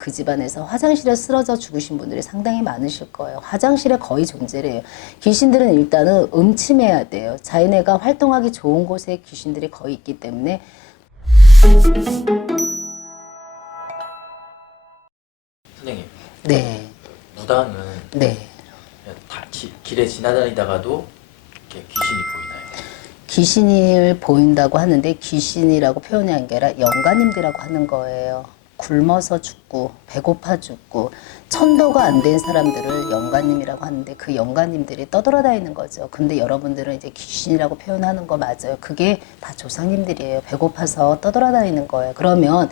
그 집안에서 화장실에 쓰러져 죽으신 분들이 상당히 많으실 거예요. 화장실에 거의 존재를 해요. 귀신들은 일단은 음침해야 돼요. 자기네가 활동하기 좋은 곳에 귀신들이 거의 있기 때문에. 선생님, 네. 무당은 네. 길에 지나다니다가도 이렇게 귀신이 보이나요? 귀신을 보인다고 하는데 귀신이라고 표현한 게 아니라 영가님들이라고 하는 거예요. 굶어서 죽고 배고파 죽고 천도가 안 된 사람들을 영가님이라고 하는데 그 영가님들이 떠돌아다니는 거죠. 근데 여러분들은 이제 귀신이라고 표현하는 거 맞아요. 그게 다 조상님들이에요. 배고파서 떠돌아다니는 거예요. 그러면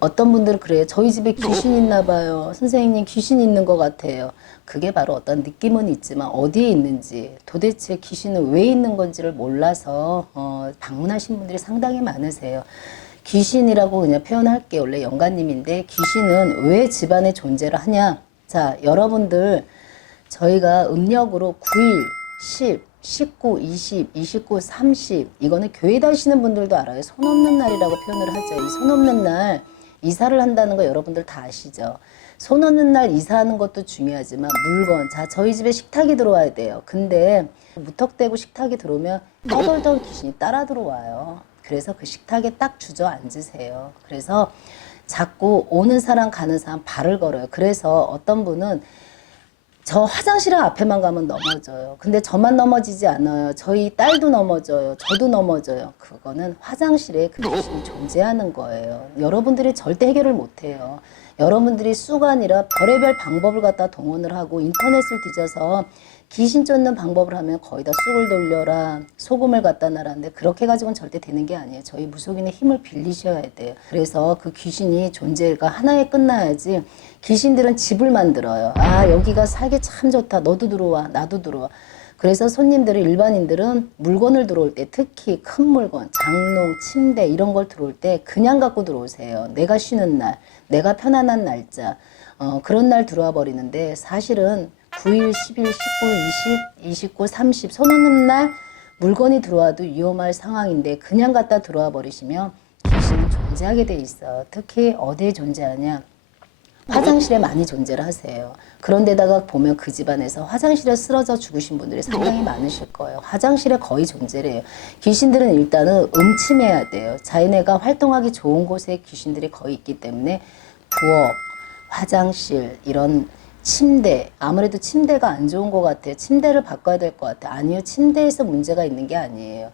어떤 분들은 그래요. 저희 집에 귀신 있나 봐요. 선생님 귀신 있는 것 같아요. 그게 바로 어떤 느낌은 있지만 어디에 있는지 도대체 귀신은 왜 있는 건지를 몰라서 방문하신 분들이 상당히 많으세요. 귀신이라고 그냥 표현할게요. 원래 영가님인데 귀신은 왜 집안에 존재를 하냐. 자, 여러분들 저희가 음력으로 9일, 10, 19, 20, 29, 30 이거는 교회 다니시는 분들도 알아요. 손 없는 날이라고 표현을 하죠. 이 손 없는 날 이사를 한다는 거 여러분들 다 아시죠? 손 없는 날 이사하는 것도 중요하지만 물건, 자 저희 집에 식탁이 들어와야 돼요. 근데 무턱대고 식탁이 들어오면 떠돌던 귀신이 따라 들어와요. 그래서 그 식탁에 딱 주저앉으세요. 그래서 자꾸 오는 사람 가는 사람 발을 걸어요. 그래서 어떤 분은 저 화장실 앞에만 가면 넘어져요. 근데 저만 넘어지지 않아요. 저희 딸도 넘어져요. 저도 넘어져요. 그거는 화장실에 그 귀신이 존재하는 거예요. 여러분들이 절대 해결을 못해요. 여러분들이 쑥 아니라 별의별 방법을 갖다 동원을 하고 인터넷을 뒤져서 귀신 쫓는 방법을 하면 거의 다 쑥을 돌려라, 소금을 갖다 놔라는데 그렇게 가지고는 절대 되는 게 아니에요. 저희 무속인의 힘을 빌리셔야 돼요. 그래서 그 귀신이 존재가 하나에 끝나야지. 귀신들은 집을 만들어요. 아 여기가 살기 참 좋다. 너도 들어와, 나도 들어와. 그래서 손님들은 일반인들은 물건을 들어올 때 특히 큰 물건, 장롱, 침대 이런 걸 들어올 때 그냥 갖고 들어오세요. 내가 쉬는 날, 내가 편안한 날짜 그런 날 들어와 버리는데 사실은 9일, 10일, 19, 20, 29, 30 손 없는 날 물건이 들어와도 위험할 상황인데 그냥 갖다 들어와 버리시면 귀신은 존재하게 돼 있어. 특히 어디에 존재하냐? 화장실에 많이 존재를 하세요. 그런데다가 보면 그 집안에서 화장실에 쓰러져 죽으신 분들이 상당히 많으실 거예요. 화장실에 거의 존재를 해요. 귀신들은 일단은 음침해야 돼요. 자기네가 활동하기 좋은 곳에 귀신들이 거의 있기 때문에 부엌, 화장실, 이런 침대, 아무래도 침대가 안 좋은 것 같아요. 침대를 바꿔야 될 것 같아요. 아니요, 침대에서 문제가 있는 게 아니에요.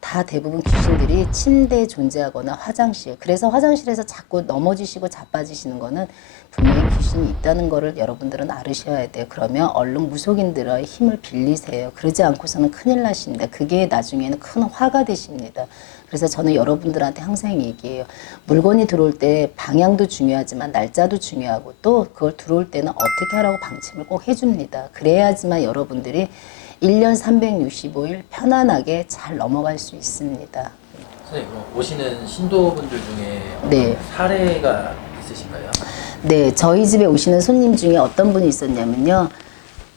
다 대부분 귀신들이 침대에 존재하거나 화장실, 그래서 화장실에서 자꾸 넘어지시고 자빠지시는 거는 분명히 귀신이 있다는 거를 여러분들은 알으셔야 돼요. 그러면 얼른 무속인들의 힘을 빌리세요. 그러지 않고서는 큰일 나십니다. 그게 나중에는 큰 화가 되십니다. 그래서 저는 여러분들한테 항상 얘기해요. 물건이 들어올 때 방향도 중요하지만 날짜도 중요하고 또 그걸 들어올 때는 어떻게 하라고 방침을 꼭 해줍니다. 그래야지만 여러분들이 1년 365일 편안하게 잘 넘어갈 수 있습니다. 선생님, 그럼 오시는 신도분들 중에 네. 사례가 있으신가요? 네, 저희 집에 오시는 손님 중에 어떤 분이 있었냐면요.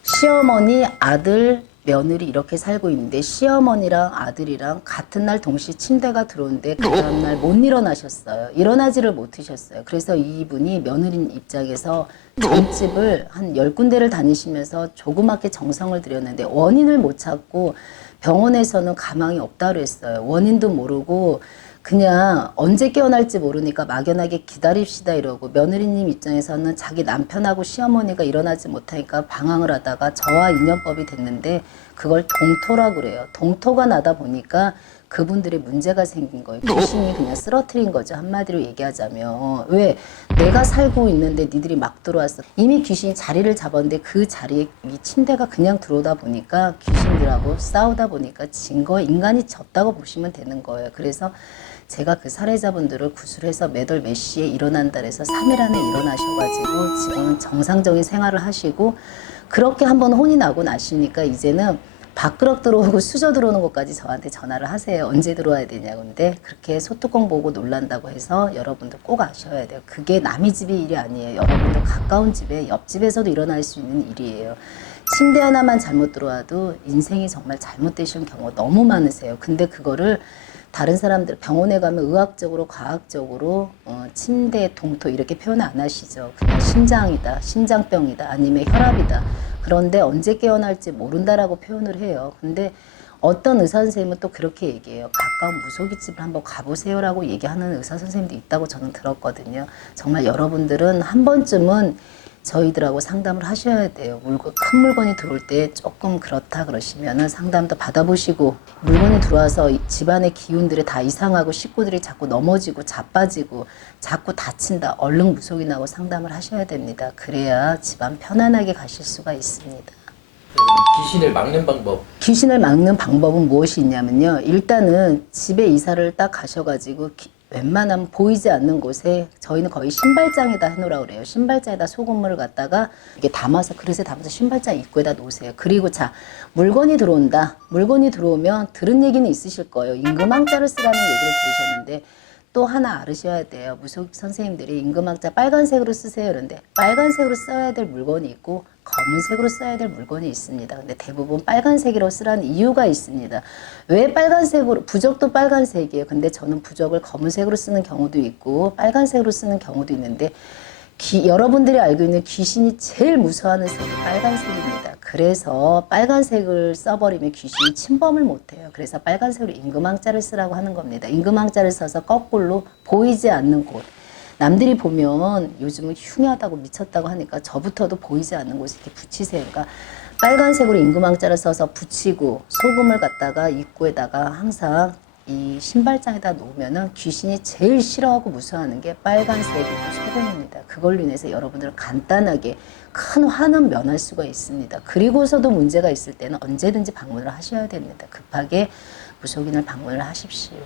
시어머니, 아들, 며느리 이렇게 살고 있는데 시어머니랑 아들이랑 같은 날 동시에 침대가 들어오는데 그 다음날 못 일어나셨어요. 일어나지를 못하셨어요. 그래서 이분이 며느리 입장에서 점집을 한 10군데를 다니시면서 조그맣게 정성을 들였는데 원인을 못 찾고 병원에서는 가망이 없다고 했어요. 원인도 모르고 그냥 언제 깨어날지 모르니까 막연하게 기다립시다 이러고 며느리님 입장에서는 자기 남편하고 시어머니가 일어나지 못하니까 방황을 하다가 저와 인연법이 됐는데 그걸 동토라고 그래요. 동토가 나다 보니까 그분들의 문제가 생긴 거예요. 귀신이 그냥 쓰러뜨린 거죠. 한마디로 얘기하자면. 왜? 내가 살고 있는데 니들이 막 들어왔어. 이미 귀신이 자리를 잡았는데 그 자리에 이 침대가 그냥 들어오다 보니까 귀신들하고 싸우다 보니까 진 거 인간이 졌다고 보시면 되는 거예요. 그래서 제가 그 사례자분들을 구술해서 몇 월 몇 시에 일어난다 해서 3일 안에 일어나셔가지고 지금은 정상적인 생활을 하시고 그렇게 한번 혼이 나고 나시니까 이제는 밥그릇 들어오고 수저 들어오는 것까지 저한테 전화를 하세요. 언제 들어와야 되냐고. 근데 그렇게 소뚜껑 보고 놀란다고 해서 여러분들 꼭 아셔야 돼요. 그게 남의 집의 일이 아니에요. 여러분들 가까운 집에 옆집에서도 일어날 수 있는 일이에요. 침대 하나만 잘못 들어와도 인생이 정말 잘못되시는 경우가 너무 많으세요. 근데 그거를 다른 사람들 병원에 가면 의학적으로 과학적으로 침대, 동토 이렇게 표현 안 하시죠. 그냥 심장이다, 심장병이다, 아니면 혈압이다. 그런데 언제 깨어날지 모른다라고 표현을 해요. 근데 어떤 의사 선생님은 또 그렇게 얘기해요. 가까운 무속이집을 한번 가보세요라고 얘기하는 의사 선생님도 있다고 저는 들었거든요. 정말 여러분들은 한 번쯤은 저희들하고 상담을 하셔야 돼요. 큰 물건이 들어올 때 조금 그렇다 그러시면은 상담도 받아보시고, 물건이 들어와서 집안의 기운들이 다 이상하고 식구들이 자꾸 넘어지고 자빠지고 자꾸 다친다, 얼른 무속이 나고 상담을 하셔야 됩니다. 그래야 집안 편안하게 가실 수가 있습니다. 귀신을 막는 방법. 귀신을 막는 방법은 무엇이 있냐면요. 일단은 집에 이사를 딱 가셔가지고 웬만하면 보이지 않는 곳에, 저희는 거의 신발장에다 해놓으라고 그래요. 신발장에다 소금물을 갖다가 이게 담아서, 그릇에 담아서 신발장 입구에다 놓으세요. 그리고 자, 물건이 들어온다. 물건이 들어오면 들은 얘기는 있으실 거예요. 임금왕자를 쓰라는 얘기를 들으셨는데, 또 하나 알으셔야 돼요. 무속 선생님들이 임금왕자 빨간색으로 쓰세요. 그런데 빨간색으로 써야 될 물건이 있고 검은색으로 써야 될 물건이 있습니다. 근데 대부분 빨간색으로 쓰라는 이유가 있습니다. 왜 빨간색으로, 부적도 빨간색이에요. 근데 저는 부적을 검은색으로 쓰는 경우도 있고 빨간색으로 쓰는 경우도 있는데, 여러분들이 알고 있는 귀신이 제일 무서워하는 색이 빨간색입니다. 그래서 빨간색을 써버리면 귀신이 침범을 못해요. 그래서 빨간색으로 임금왕자를 쓰라고 하는 겁니다. 임금왕자를 써서 거꾸로 보이지 않는 곳. 남들이 보면 요즘은 흉하다고 미쳤다고 하니까 저부터도 보이지 않는 곳에 이렇게 붙이세요. 그러니까 빨간색으로 임금왕자를 써서 붙이고, 소금을 갖다가 입구에다가 항상 이 신발장에다 놓으면은 귀신이 제일 싫어하고 무서워하는 게 빨간색이고 소금입니다. 그걸로 인해서 여러분들은 간단하게 큰 화는 면할 수가 있습니다. 그리고서도 문제가 있을 때는 언제든지 방문을 하셔야 됩니다. 급하게 무속인을 방문을 하십시오.